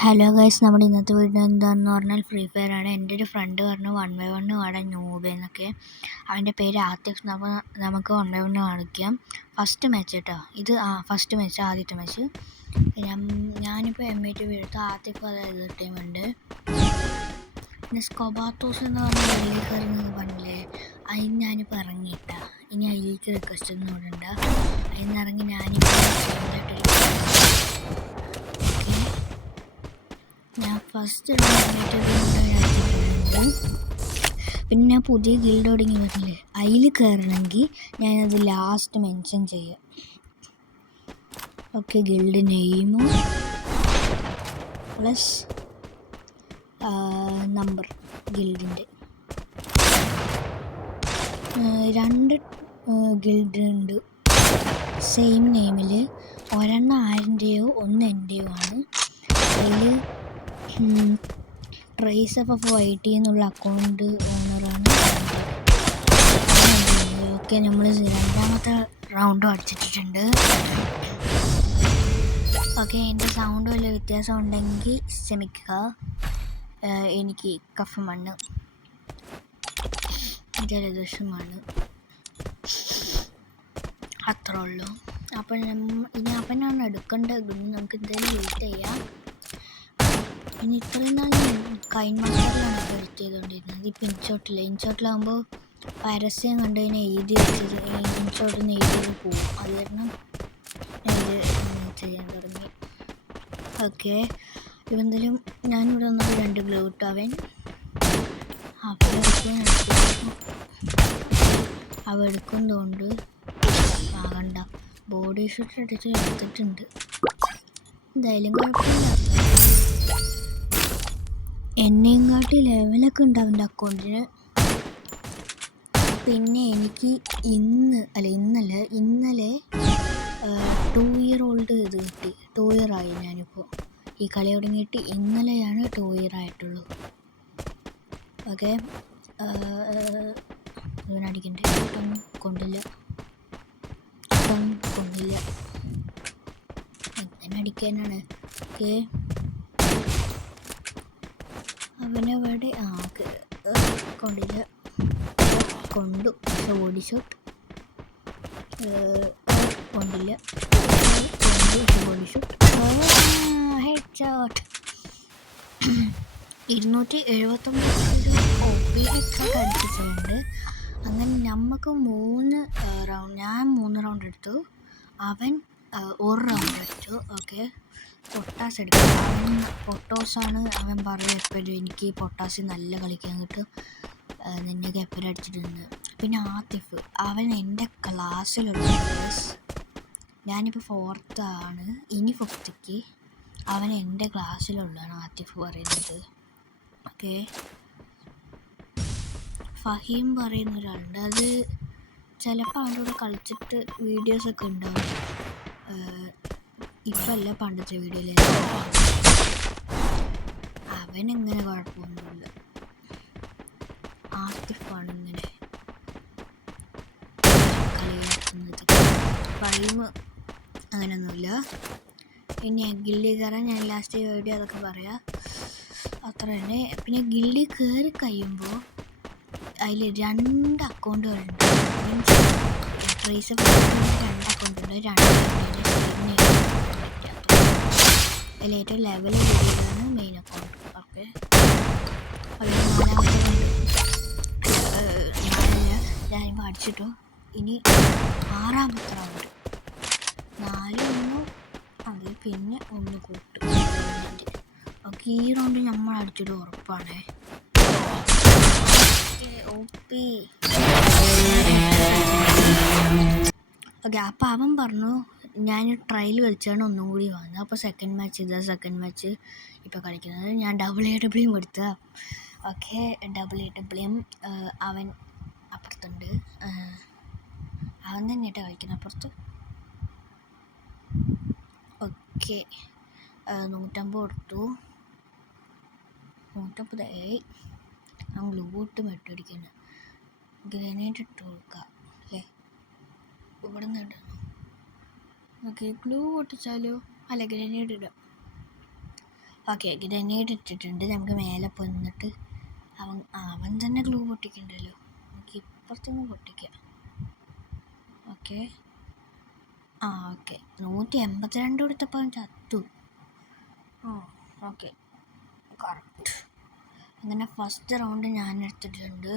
Hello guys, നമ്മുടെ ഇന്നത്തെ video എന്താണെന്ന് പറഞ്ഞാൽ ഫ്രീ ഫയർ ആണ്. എൻ്റെ ഒരു ഫ്രണ്ട് പറഞ്ഞു 1v1 ആടാൻ ന്യൂബ് എന്നൊക്കെ. അവൻ്റെ പേര് ആത്തിഫ്. നമുക്ക് 1v1 കളിക്കാം. ഫസ്റ്റ് മാച്ച് കേട്ടോ ഇത്. ഫസ്റ്റ് മാച്ച്, ആദ്യത്തെ മാച്ച്. ഞാനിപ്പോൾ M82 എടുത്ത് ആത്തിഫ് അതായത് ടീമുണ്ട്. പിന്നെ സ്കോബാത്തോസ് എന്ന് പറഞ്ഞ അതിലേക്ക് ഇറങ്ങി പറഞ്ഞില്ലേ, അതിന് ഞാനിപ്പോൾ ഇറങ്ങിയിട്ട. ഇനി അതിലേക്ക് റിക്വസ്റ്റ് ഒന്നും ഇടണ്ട. അതിൽ നിന്ന് ഇറങ്ങി ഞാനിപ്പോൾ ഞാൻ ഫസ്റ്റ് പിന്നെ ഞാൻ പുതിയ ഗിൽഡ് തുടങ്ങി വരില്ലേ, അതിൽ കയറണമെങ്കിൽ ഞാനത് ലാസ്റ്റ് മെൻഷൻ ചെയ്യാം. ഓക്കെ, ഗിൽഡ് നെയിമും പ്ലസ് നമ്പർ ഗിൽഡിൻ്റെ 2 ഗിൽഡ് ഉണ്ട് സെയിം നെയിമിൽ. ഒരെണ്ണം 1000-ൻ്റെയോ ഒന്ന് എൻ്റെയോ ആണ്. അതിൽ ട്രേസ് ഓഫ് YT എന്നുള്ള അക്കൗണ്ട് ഓണറാണ്. ഓക്കെ, നമ്മൾ രണ്ടാമത്തെ റൗണ്ടും അടിച്ചിട്ടുണ്ട്. ഓക്കെ, എൻ്റെ സൗണ്ട് വല്ല വ്യത്യാസം ഉണ്ടെങ്കിൽ ക്ഷമിക്കുക. എനിക്ക് കഫമാണ്, ജലദോഷമാണ്, അത്രേ ഉള്ളൂ. അപ്പം ഇനി അവനാണ് എടുക്കേണ്ടത്. നമുക്ക് എന്തായാലും വെയിറ്റ് ചെയ്യാം. പിന്നെ ഇത്രയും നാൾ കൈൻ മാസ്റ്ററിലാണ് എഡിറ്റ് ചെയ്തുകൊണ്ടിരുന്നത്. ഇപ്പം ഇൻഷോട്ടിലാകുമ്പോൾ പരസ്യം കണ്ടു കഴിഞ്ഞാൽ എഴുതി വെച്ചത് ഇൻഷോട്ടിൽ നിന്ന് എഴുതി പോകും. അത് കാരണം ചെയ്യാൻ തുടങ്ങി. ഓക്കെ, ഇപ്പം എന്തായാലും ഞാനിവിടെ വന്നപ്പോൾ 2 ഗ്ലൂ ഇട്ടു. അവ എടുക്കുന്നതുകൊണ്ട് ആകണ്ട. ബോഡി ഷൂട്ട് അടിച്ച് എടുത്തിട്ടുണ്ട്. എന്തായാലും കുഴപ്പമില്ല. എന്നെയും കാട്ടി ലെവലൊക്കെ ഉണ്ട് അവൻ്റെ അക്കൗണ്ടിന്. പിന്നെ എനിക്ക് ഇന്നലെ 2 ഇയർ ഓൾഡ് ഇത് കിട്ടി. 2 ഇയർ ആയി ഞാനിപ്പോൾ ഈ കളി തുടങ്ങിയിട്ട്. ഇന്നലെയാണ് 2 ഇയർ ആയിട്ടുള്ളൂ. ഓക്കെ, ഇവനടിക്കണ്ടേ? കൊണ്ടില്ല എങ്ങനെ അടിക്കാനാണ്? ഓക്കെ, അവനെവിടെ? ഓക്കെ, കൊണ്ടില്ല. കൊണ്ടു ബോഡി ഷോട്ട്. കൊണ്ടില്ല. Body shot. Head shot. 279 OP head shot അടിച്ചിട്ടുണ്ട്. അങ്ങനെ നമുക്ക് 3 റൗണ്ട്, ഞാൻ 3 റൗണ്ട് എടുത്തു, അവൻ 1 റൗണ്ട് എടുത്തു. ഓക്കെ, പൊട്ടാസ് എടുക്കും. പൊട്ടോസാണ് അവൻ പറയുക എപ്പോഴും, എനിക്ക് പൊട്ടാസ് നല്ല കളിക്കാൻ കിട്ടും, നിന്നെയൊക്കെ എപ്പോഴും അടിച്ചിട്ടുണ്ട്. പിന്നെ ആത്തിഫ്, അവൻ എൻ്റെ ക്ലാസ്സിലുള്ള. ഞാനിപ്പോൾ 4th ആണ്, ഇനി 5th. അവൻ എൻ്റെ ക്ലാസ്സിലുള്ളതാണ് ആത്തിഫ് പറയുന്നത്. ഓക്കെ, ഫഹീം പറയുന്ന ഒരാളുണ്ട്. അത് ചിലപ്പോൾ അവൻ്റെ കൂടെ കളിച്ചിട്ട് വീഡിയോസൊക്കെ ഉണ്ടാവും. ഇപ്പം അല്ല, പണ്ടത്തെ വീഡിയോയിൽ. അവനെങ്ങനെ കുഴപ്പമൊന്നുമില്ല. ആത്തിഫാണ് ഇങ്ങനെ കളിയാക്കുന്നത്. ഫഹീം അങ്ങനെയൊന്നുമില്ല. ഇനി ഗില്ലി കയറാൻ ഞാൻ ലാസ്റ്റ് വീഡിയോ അതൊക്കെ പറയാം. അത്ര തന്നെ. പിന്നെ ഗില്ലി കയറി കഴിയുമ്പോൾ അതിൽ 2 അക്കൗണ്ടുകളുണ്ട്. ട്രേസ് 2 അക്കൗണ്ട് ഉണ്ട്. 2 അതിൽ ഏറ്റവും ലെവൽ കൂടിയതാണ് മെയിൻ അക്കൗണ്ട്. ഓക്കെ, അതിൽ 4 അടിച്ചിട്ടു. ഇനി 6ാമത്തെ റൗണ്ട് 4-1 അത് പിന്നെ 1 കൂട്ടും. ഓക്കെ, ഈ റൗണ്ട് നമ്മൾ അടിച്ചിട്ട് ഉറപ്പാണേ. ഓക്കെ, അപ്പോൾ അവൻ പറഞ്ഞു ഞാൻ ട്രയൽ കളിച്ചാണ് ഒന്നും കൂടി വന്നത്. അപ്പോൾ സെക്കൻഡ് മാച്ച് ഇപ്പോൾ കളിക്കുന്നത്. ഞാൻ AAW എടുത്ത. ഓക്കെ, AAW അവൻ അപ്പുറത്തുണ്ട്. അവൻ തന്നെയായിട്ട് കളിക്കുന്നത് അപ്പുറത്ത്. ഓക്കെ, 150 കൊടുത്തു. 150 അവൻ ഗ്ലൂ ഇട്ട് മെട്ടടിക്കുന്നു. ഗ്രനേഡ് ഇട്ട് കൊടുക്കാം അല്ലേ? ഇവിടെ നിന്ന് ഇടണം. ഓക്കെ, ഗ്ലൂ പൊട്ടിച്ചാലോ? അല്ല, ഗ്രനേഡ് ഇടാം. ഓക്കെ ഗ്രനേഡ് ഇട്ടിട്ടുണ്ട്. നമുക്ക് മേലെ പോന്നിട്ട് അവൻ തന്നെ ഗ്ലൂ പൊട്ടിക്കണ്ടല്ലോ, നമുക്ക് ഇപ്പുറത്തുനിന്ന് പൊട്ടിക്കാം. ഓക്കെ ഓക്കെ 182 കൊടുത്തപ്പോൾ അവൻ ചത്തു. Okay correct. അങ്ങനെ ഫസ്റ്റ് റൗണ്ട് ഞാൻ എടുത്തിട്ടുണ്ട്.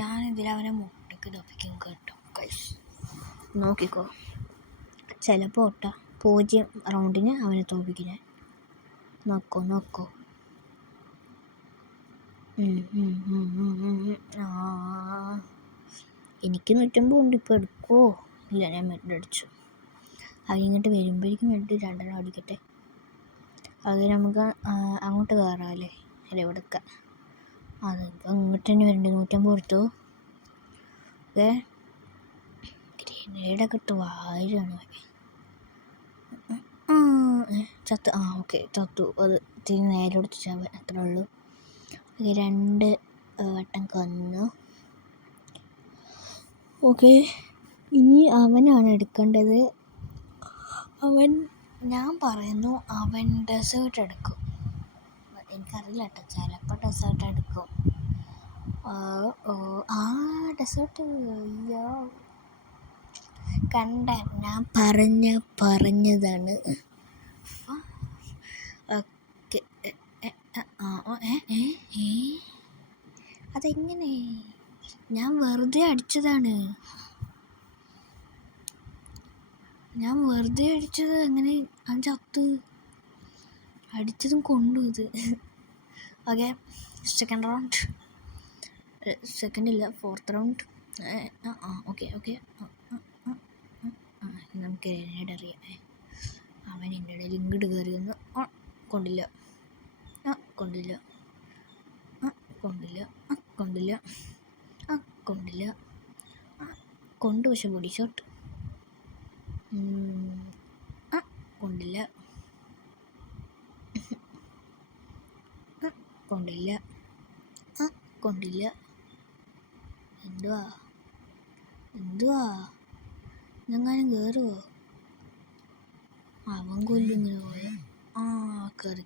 ഞാനിതിൽ അവനെ മുട്ടക്ക് തപ്പിക്കും കേട്ടോ ഗൈസ്, നോക്കിക്കോ. ചിലപ്പോൾ 0 റൗണ്ടിന് അവനെ തോപ്പിക്കാൻ നോക്കോ. എനിക്ക് 150 ഉണ്ട്, ഇപ്പോൾ എടുക്കുമോ? ഇല്ല, ഞാൻ മെഡ് അടിച്ചു. അവരിങ്ങോട്ട് വരുമ്പോഴേക്കും മെഡ് 2 അടിക്കട്ടെ. അത് നമുക്ക് അങ്ങോട്ട് കയറാമല്ലേ? അല്ല ഇവിടെക്ക അതിപ്പോൾ ഇങ്ങോട്ട് തന്നെ വരണ്ടേ. 150 കൊടുത്തു. ഓക്കെ ഗ്രനേഡൊക്കെ ഇട്ട് വാരാണ് ചത്തു. ഓക്കെ ചത്തു. അത് ഇത്തിരി നേരെ എടുത്ത് ചാവൻ അത്രേ ഉള്ളൂ. 2 വട്ടം കൊന്നു. ഓക്കെ ഇനി അവനാണ് എടുക്കേണ്ടത്. ഞാൻ പറയുന്നു അവൻ ഡെസേർട്ട് എടുക്കും. എനിക്കറിയില്ല കേട്ടോ, ചിലപ്പോൾ ഡെസേർട്ട് എടുക്കും. ഡെസേർട്ട് കണ്ട ഞാൻ പറഞ്ഞതാണ്. ഓക്കെ അതെങ്ങനെ? ഞാൻ വെറുതെ അടിച്ചതാണ്. അങ്ങനെ അവൻ ചത്ത്. അടിച്ചതും കൊണ്ടു ഇത്. ഓക്കെ സെക്കൻഡ് റൗണ്ട്, സെക്കൻഡില്ല 4th റൗണ്ട്. ഓക്കെ നമുക്ക് ഗ്രനേഡ് അറിയാം. അവൻ എൻ്റെ ഇടയിൽ ഇങ്ങോട്ട് കയറി വന്ന് കൊണ്ടില്ല. പക്ഷെ ബോഡി ഷോട്ട് കൊണ്ടില്ല. എന്തുവാ ഇതെങ്ങാനും കയറുമോ? അവൻ കൊല്ലിങ്ങനെ പോയ കയറി.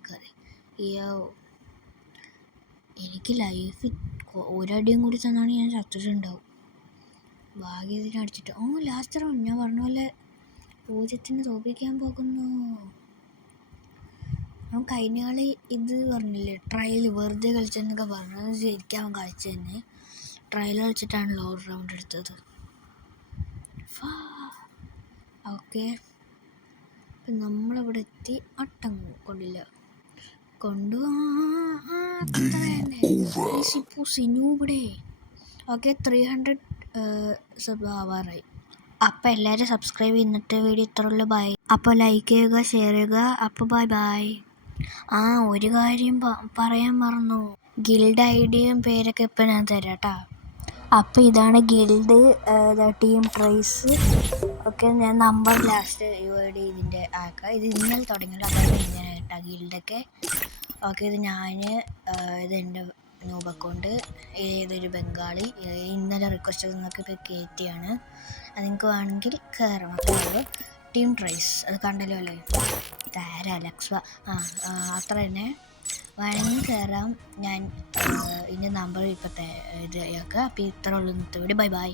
എനിക്ക് ലൈഫ് ഒരടിയും കൂടി തന്നാണ് ഞാൻ ചത്തിട്ടുണ്ടാവും. ഭാഗ്യത്തിന് അടിച്ചിട്ട്. ലാസ്റ്റ് റൗണ്ട് ഞാൻ പറഞ്ഞ പോലെ 0 തോൽപ്പിക്കാൻ പോകുന്നു. അവൻ കഴിഞ്ഞ കളി ഇത് പറഞ്ഞില്ലേ, ട്രയൽ വെറുതെ കളിച്ചെന്നൊക്കെ പറഞ്ഞത് ശരിക്കും അവൻ കളിച്ചു തന്നെ. ട്രയൽ കളിച്ചിട്ടാണ് ലോവർ റൗണ്ട് എടുത്തത്. ഓക്കെ അപ്പം നമ്മളിവിടെ എത്തി. കൊണ്ടില്ല. ഇവിടെ ഓക്കെ 300 സബ് ആവാറായി. അപ്പോൾ എല്ലാവരും സബ്സ്ക്രൈബ് ചെയ്യുന്നിട്ട് വീഡിയോ ഇത്രയുള്ളൂ. ബൈ. അപ്പോൾ ലൈക്ക് ചെയ്യുക, ഷെയർ ചെയ്യുക. അപ്പോൾ ബൈ. ഒരു കാര്യം പറയാൻ മറന്നു. ഗിൽഡ് ഐഡിയും പേരൊക്കെ ഇപ്പം ഞാൻ തരാം കേട്ടോ. അപ്പോൾ ഇതാണ് ഗിൽഡ്, ടീം പ്രൈസ്. ഓക്കെ ഞാൻ നമ്പർ ലാസ്റ്റ് ഇതിൻ്റെ ആക്കാം. ഇത് ഇന്നലെ തുടങ്ങിയത്. അതാണ് ഇങ്ങനെ കേട്ടോ ഗിൽഡൊക്കെ. ഓക്കെ ഇത് ഇതെൻ്റെ നോബ് അക്കൗണ്ട്. ഏതൊരു ബംഗാളി ഇന്നലെ റിക്വസ്റ്റ് നിന്നൊക്കെ ഇപ്പോൾ കയറ്റിയാണ്. അത് നിങ്ങൾക്ക് വേണമെങ്കിൽ കയറാം. അപ്പോൾ ടീം ട്രൈസ് അത് കണ്ടല്ലോ അല്ലേ? അലക്സ അത്ര തന്നെ വേണമെങ്കിൽ കയറാം. ഞാൻ ഇതിൻ്റെ നമ്പർ ഇപ്പോൾ ഇത് ആക്കാം. അപ്പോൾ ഇത്ര ഉള്ളൂ ഇന്നത്തെ വീഡിയോ. ബൈ.